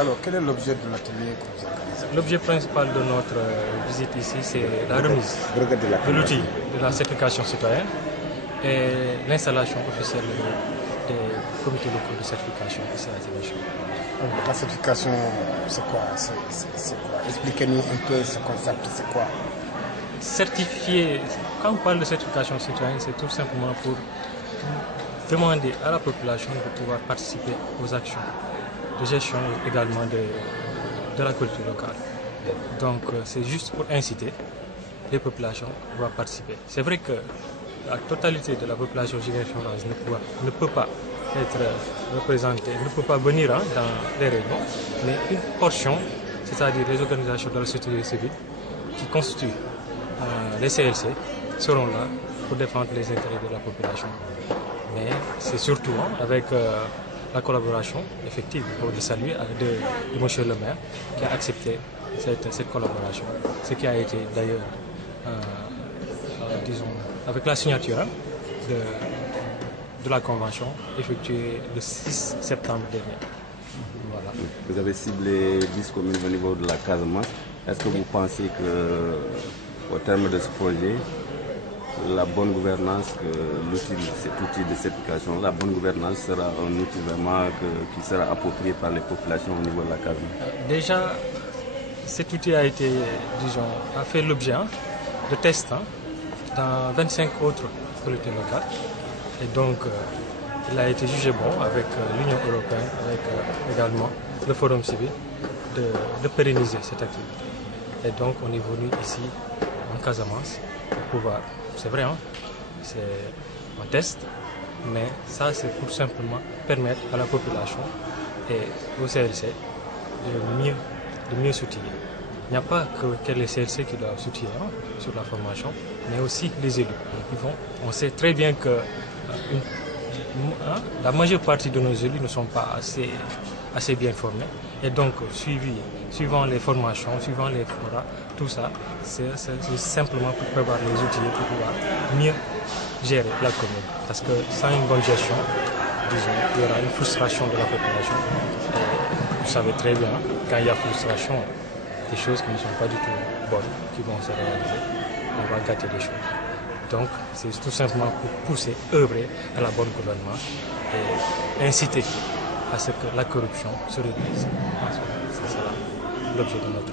Alors, quel est l'objet de l'atelier que vous organisez? L'objet principal de notre visite ici, c'est la remise de l'outil de la certification citoyenne et l'installation officielle des comités locaux de certification ici à Ziguinchor. La certification, c'est quoi? Expliquez-nous un peu ce concept, c'est quoi? Certifier, quand on parle de certification citoyenne, c'est tout simplement pour demander à la population de pouvoir participer aux actions de gestion également de la culture locale. Donc c'est juste pour inciter les populations à participer. C'est vrai que la totalité de la population ziguinchoroise ne peut pas être représentée, ne peut pas venir dans les réunions, mais une portion, c'est-à-dire les organisations de la société civile qui constituent les CLC, seront là pour défendre les intérêts de la population. Mais c'est surtout avec la collaboration effective, il faut le saluer, de M. le maire qui a accepté cette collaboration. Ce qui a été d'ailleurs, disons, avec la signature de la convention effectuée le 6 septembre dernier. Voilà. Vous avez ciblé 10 communes au niveau de la Casamance. Est-ce que vous pensez qu'au terme de ce projet, la bonne gouvernance, cet outil de certification, la bonne gouvernance sera un outil vraiment qui sera approprié par les populations au niveau de la Casamance? Déjà, cet outil a été, disons, a fait l'objet de tests dans 25 autres collectivités locales. Et donc, il a été jugé bon avec l'Union européenne, avec également le Forum civil, de pérenniser cette activité. Et donc, on est venu ici, en Casamance, pour pouvoir, c'est vrai, c'est un test, mais ça, c'est pour simplement permettre à la population et au CLC de mieux soutenir. Il n'y a pas que les CLC qui doivent soutenir sur la formation, mais aussi les élus. On sait très bien que la majeure partie de nos élus ne sont pas assez bien formés. Et donc, suivant les formations, suivant les forats, tout ça, c'est simplement pour prévoir les outils pour pouvoir mieux gérer la commune. Parce que sans une bonne gestion, disons, il y aura une frustration de la population. Et vous savez très bien, quand il y a frustration, des choses qui ne sont pas du tout bonnes, qui vont se réaliser, on va gâter des choses. Donc, c'est tout simplement pour pousser, œuvrer à la bonne gouvernance et inciter à ce que la corruption se réduise. C'est ça l'objet de notre